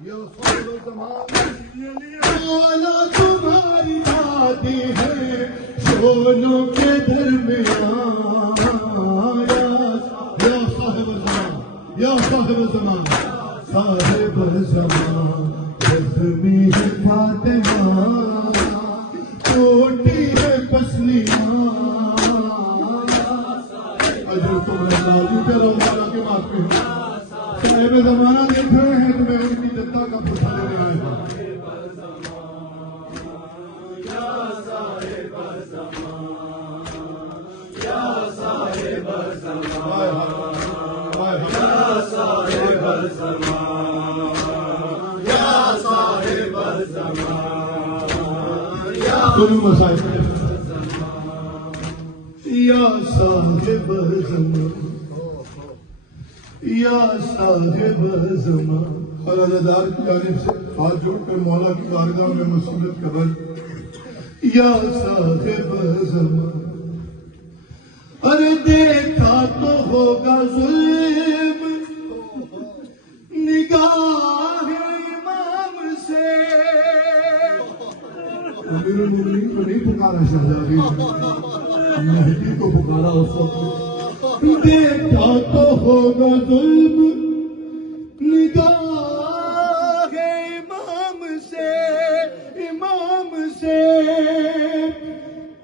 مولا تمہاری دادی ہے شولوں کے درمیان یا صاحب زمان صاحب زمان زخمی ہے فاطمہ ٹوٹی ہے پسلیاں اجر تمہیں لازم کرو مولا کے بات پہ صاحب زمانہ دیکھ رہے ہیں تمہیں ان کی جدہ کا پتہ لینے آئے ہیں سنو مسائل یا صاحب زمان یا صاحب زمان خلادار کی جانب سے ہاتھ جوڑ کر مولا کی بارگاہ میں مسئولیت قبل یا صاحب زمان ارے دیکھا تو ہوگا ظلم نگاہ امام سے امیر المومنین کو نہیں پکارا شہزادی مہدی کو پکارا اس وقت دیکھا تو ہوگا ظلم نگاہ امام سے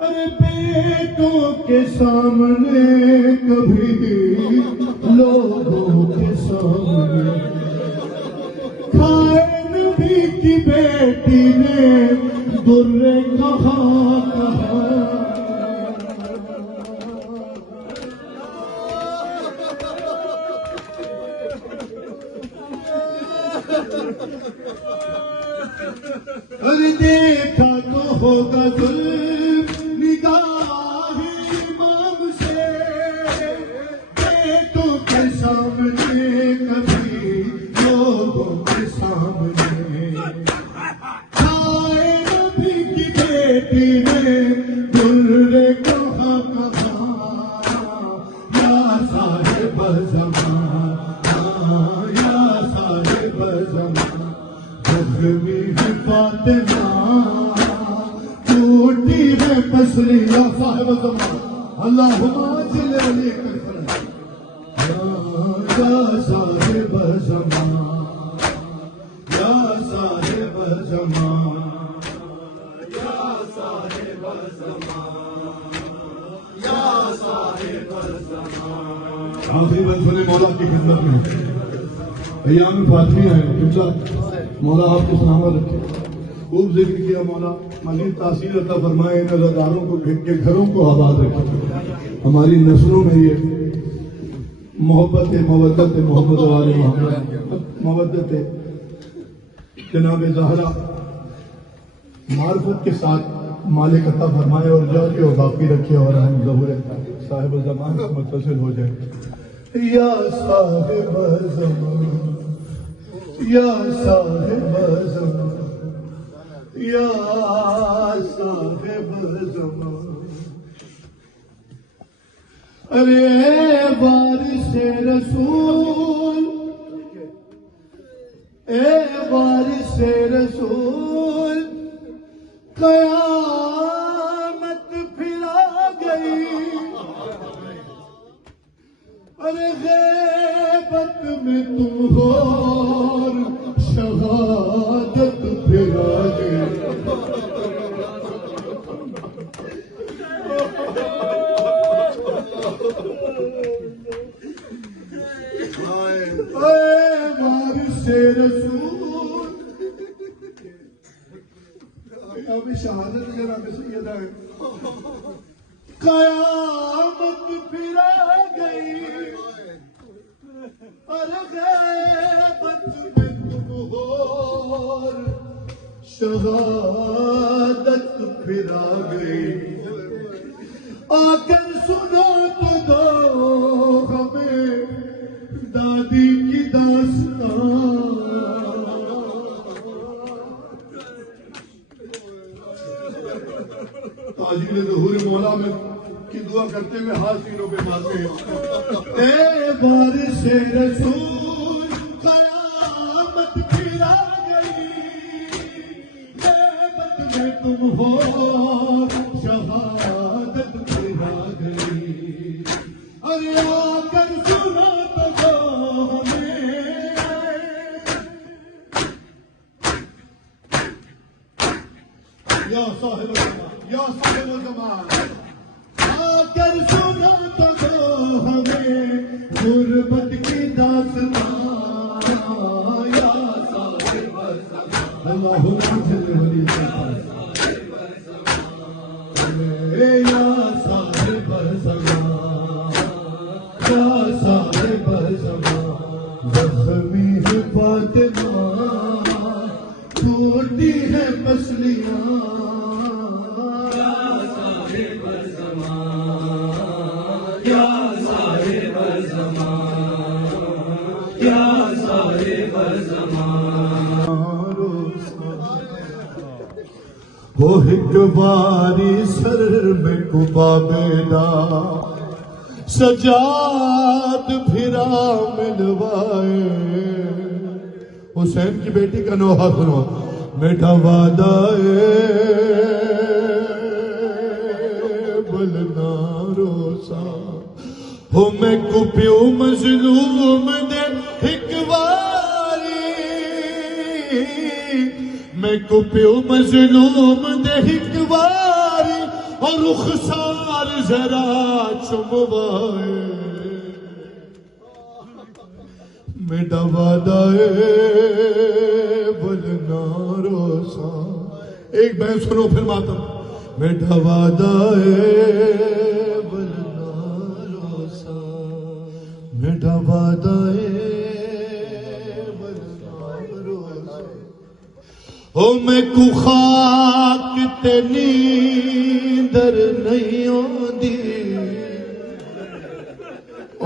ارے بیٹوں کے سامنے کبھی لوگوں کے سامنے کھائے نبی کی بیٹی نے در کہاں ارے دیکھا تو ہوگا ظلم نگاہ امام سے بیٹوں کے سامنے کبھی لوگوں کے سامنے کھائے نبی کی بیٹی نے در کہاں یا صاحب زمان یا صاحب زمان زخمی ہے فاطمہ ٹوٹی ہے پسلی یا صاحب زمان اللہم اجل علیک الفرج یا صاحب زمان یا صاحب زمان یا صاحب زمان یا صاحب زمان آخری بنسلی مولا کی خدمت میں ایام فاطمی ہیں قبلہ مولا آپ کو سلامت رکھے خوب ذکر کیا مولا مزید تاثیر عطا فرمائے ان عزاداروں کو کے گھروں کو آباد رکھے ہماری نسلوں میں یہ محبت مودت محمد والے محمد مودت جناب زہرا معرفت کے ساتھ مالک عطا فرمائے اور جاری و باقی رکھے اور ہم ظہور صاحب زمان سے متصل ہو جائے یا صاحب زمان یا صاحب زمان یا صاحب زمان ارے وارث رسول اے وارث رسول قیامت پھرا گئی ارے غیبت میں تم ہو شہادت پھرا گئی اے وارث رسول ابھی شہادت جناب سیدہ ہے قیامت پھرا گئی اور غیبت میں تم ہو شہادت پھرا گئی آ کر سنا تو دو ہمیں دادی کی داستان تاجیل ظہور مولا میں کی دعا کرتے ہوئے ہاتھ سینوں پہ مارتے ہیں اے وارث رسول قیامت پھرا ہو شہادت پھر آ گئی، ارے آ کر سنا تو دو ہمیں، یا صاحب الزمان یا صاحب الزمان، آ کر سنا تو دو ہمیں غربت کی داستان، یا صاحب الزمان، اللہم صل ولی یا صاحب الزمان، یا صاحب الزمان، زخمی ہے فاطمہ ٹوٹی ہے پسلیاں، یا صاحب الزمان، یا صاحب الزمان، یا صاحب الزمان، وہ ایک باری سر میں کبا بیدا سجاد پھرا ملوائے، حسین کی بیٹی کا نوحہ سنو، میٹھا وعدہ بلنا روسا ہو میں کو پیو مظلوم دے ایک باری، میں کو پیو مظلوم دے ایک باری اور رخسار ذرا چموائے، میٹھا وعدہ بلنا روسا، ایک بہن سنو پھر ماتم، میٹھا وعدہ بلنا روسا، میٹھا وعدہ بلنا روسا، او میں کو خاک تے نیندر نہیں آندی،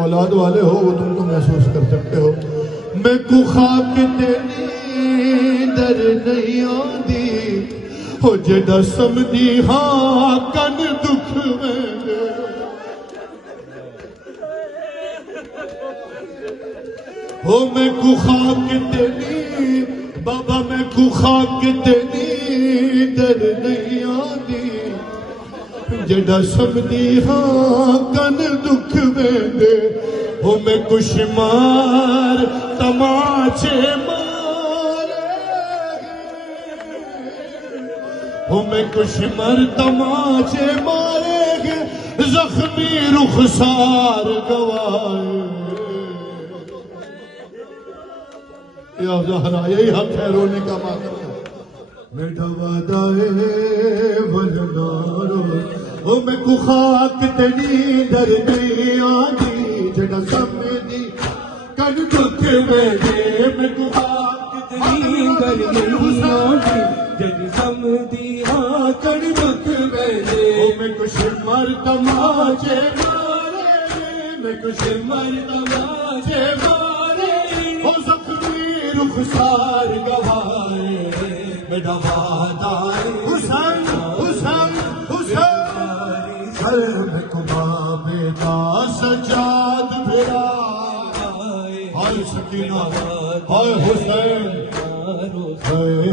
اولاد والے ہو وہ تم تو محسوس کر سکتے ہو، میں کو خاک تے نیندر نہیں آندی، ہو جڑا سمدھی ہاں کن دکھ میں، ہو میں کو خاک تے نیندر، بابا میں کو خاک تے نیندر نہیں آندی، جڑا سمدھی ہاں کن دکھ میں، ہو میں کچھ مار تماچے مارے، ہو میں کچھ مار تماچے مارے گے، زخمی رخسار گوائے، یا زہرا یہی حق ہے رونے کا ماتم، میٹھا وعدہ بلنا روسا، او میں کو خاک تے نیندر نہیں آندی، جڑا سمدھی کن دکھ میں، میں کو خاک تے نیندر نہیں آندی، جڑا سمدھی ہاں کن دکھ میں، او میں کچھ مر تماچے مارے، میں کچھ مر تماچے مارے، او زخمی رخسار گوائے، میرا وعدہ حسین حسین حسین، سر میں کبا بیدا سجاد پھرا، ہائے سکینہ ہائے حسین،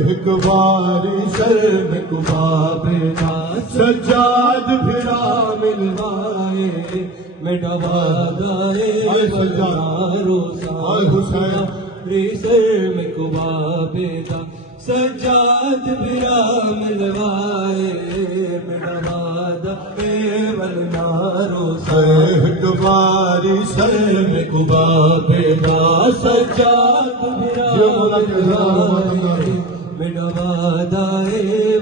ایک باری سر میں کبا بیدا سجاد پھرا ملوائے، میرا وعدہ بلنا روسا، ہائے حسین، سر میں کبا بیدا سجاد پھرا ملوائے، میرا وعدہ بلنا روسا، ایک باری سر میں کبا بیدا سجاد پھرا ملوائے، میرا وعدہ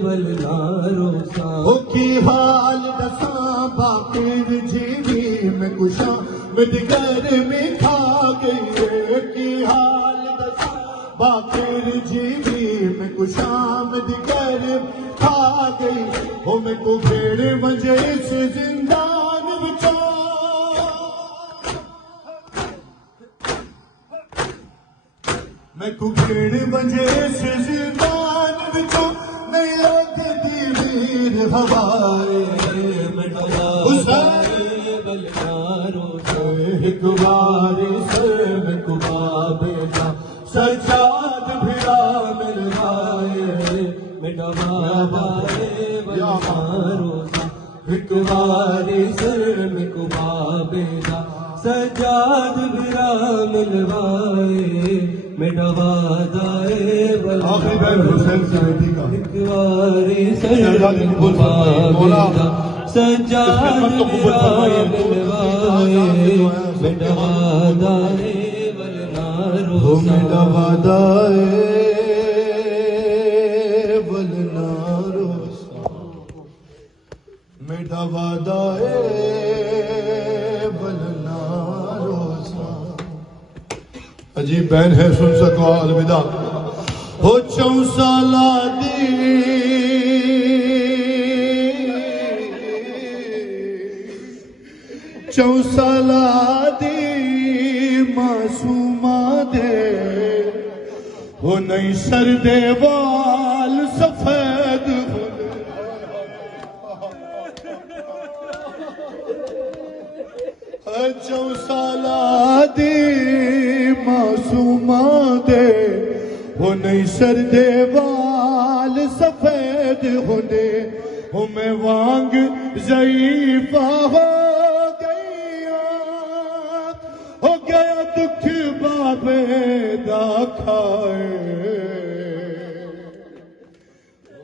بلنا روسا، او کی حال دساں باقر جیوی میں کشاں مدگر میں کھا گئی، کی حال دساں باقر جیوی میں کشاں مدگر کھا گئی، ہو میں کو بھیڑ وجہ سے زندان بچا، میں کو بھیڑ وجہ سے زندان بچا، نہیں لگتی ویر ہوائے، حسین بلنا روسا، ایک باری سر میں کبا بیدا سجاد پھرا ملوائے، میرا وعدہ سجاد برا ملوائے میرا وعدہ آخری بہن حسین کی بیٹی کا سجاد برا ملوائے میرا وعدہ میرا وعدہ بلنا روسا میرا وعدہ بلنا روسا عجیب بہن ہے سن سکو الوداع ہو 4 سالہ دی 4 سالہ دی معصومہ دے وہ نہیں سر دے وال سفید 4 سالہ دی معصومہ دے وہ نہیں سر دے وال سفید ہونے ہو میں وانگ ضعیفہ ہو گیا دکھ بابے دا کھائے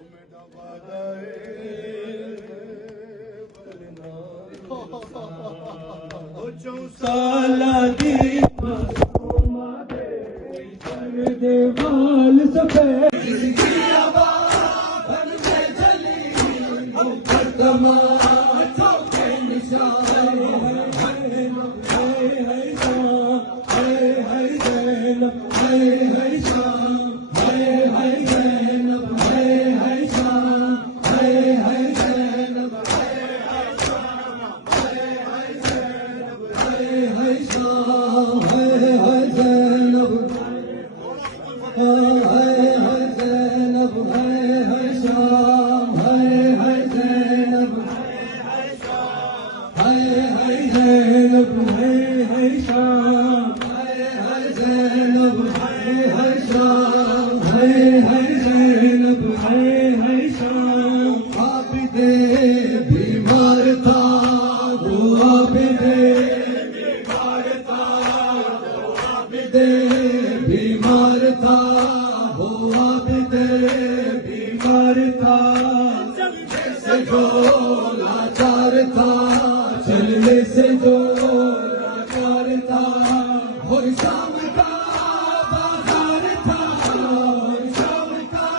میرا وعدہ بلنا 4 سالہ دی معصومہ دے سر دے وال سفید بن میں چلی مقدمہ چوکے نشان بیمار تھا وہ عابد بیمار تھا چلنے سے جو لاچار تھا چلنے سے جو لاچار تھا اور شام کا بازار تھا اور شام کا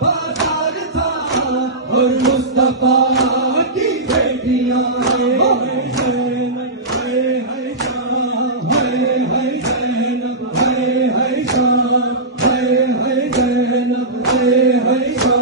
بازار تھا اور مصطفیٰ کی بیٹیاں Hey,